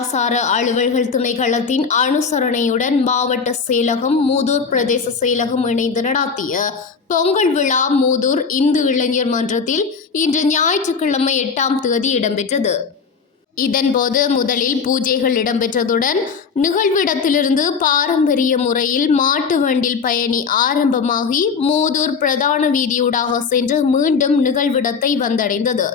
கலாசார அலுவல்கள் திணைக்களத்தின் அனுசரணையுடன் மாவட்ட செயலகம் மூதூர் பிரதேச செயலகம் இணைந்து நடாத்திய பொங்கல் விழா மூதூர் இந்து இளைஞர் மன்றத்தில் இன்று ஞாயிற்றுக்கிழமை 8ஆம் தேதி இடம்பெற்றது. இதன்போது முதலில் பூஜைகள் இடம்பெற்றதுடன் நிகழ்விடத்திலிருந்து பாரம்பரிய முறையில் மாட்டு வண்டில் பயணி ஆரம்பமாகி மூதூர் பிரதான வீதியூடாக சென்று மீண்டும் நிகழ்விடத்தை வந்தடைந்தது.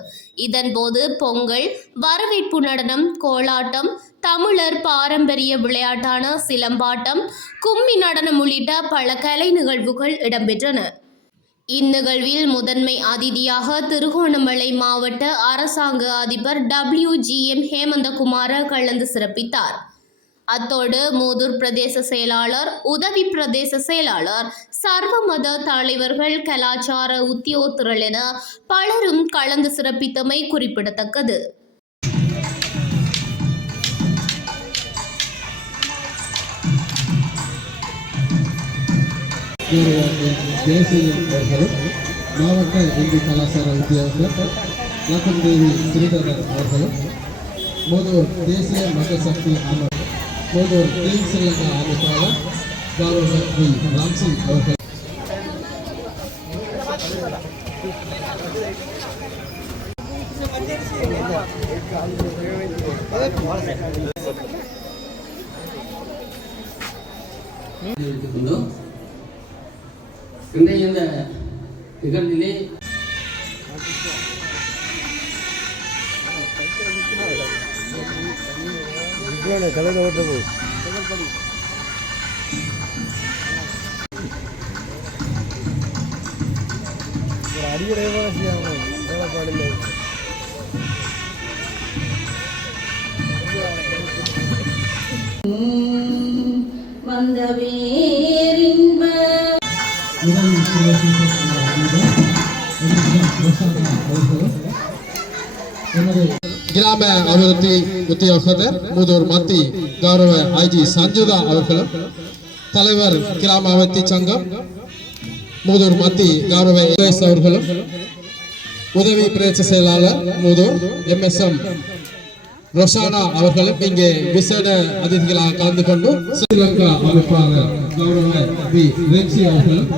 இதன்போது பொங்கல், வரவேற்பு நடனம், கோலாட்டம், தமிழர் பாரம்பரிய விளையாட்டான சிலம்பாட்டம், கும்மி நடனம் உள்ளிட்ட பல கலை நிகழ்வுகள் இடம்பெற்றன. இந்நிகழ்வில் முதன்மை அதிதியாக திருகோணமலை மாவட்ட அரசாங்க அதிபர் WGM ஹேமந்தகுமார கலந்து சிறப்பித்தார். அத்தோடு மூதூர் பிரதேச செயலாளர், உதவி பிரதேச செயலாளர், சர்வமத தலைவர்கள், கலாச்சார உத்தியோகத்தர்கள் என பலரும் கலந்து சிறப்பித்தமை குறிப்பிடத்தக்கது. மாவட்ட இந்து கலாச்சார உத்தியோகத்தர் லக்கந்தேவி ஸ்ரீதரன் அவர்களும், மூதூர் தேசிய மக்கள் சக்தி அமைப்பு, மூதூர் கிளீன் ஸ்ரீலங்கா அமைப்பாளர் கௌரவ ஸ்ரீ ராம்சிங் அவர்கள், இன்றைய இந்த நிகழ்விலே வந்த வேரின்ப கிராம அபிவிருத்தி உத்தியோகத்தர் மூதூர் மத்தி கௌரவ IG சஞ்சுதா அவர்களும், தலைவர் கிராம அபிவிருத்தி சங்கம் மூதூர் மத்தி கௌரவ அவர்களும், உதவி பிரதேச செயலாளர் மூதூர் MSM ரொஷானா அவர்களும் இங்கே விசேட அதிதிகளாக கலந்து கொண்டு ஸ்ரீலங்கா அமைப்பாளர் கௌரவ B. ரென்சி அவர்களும்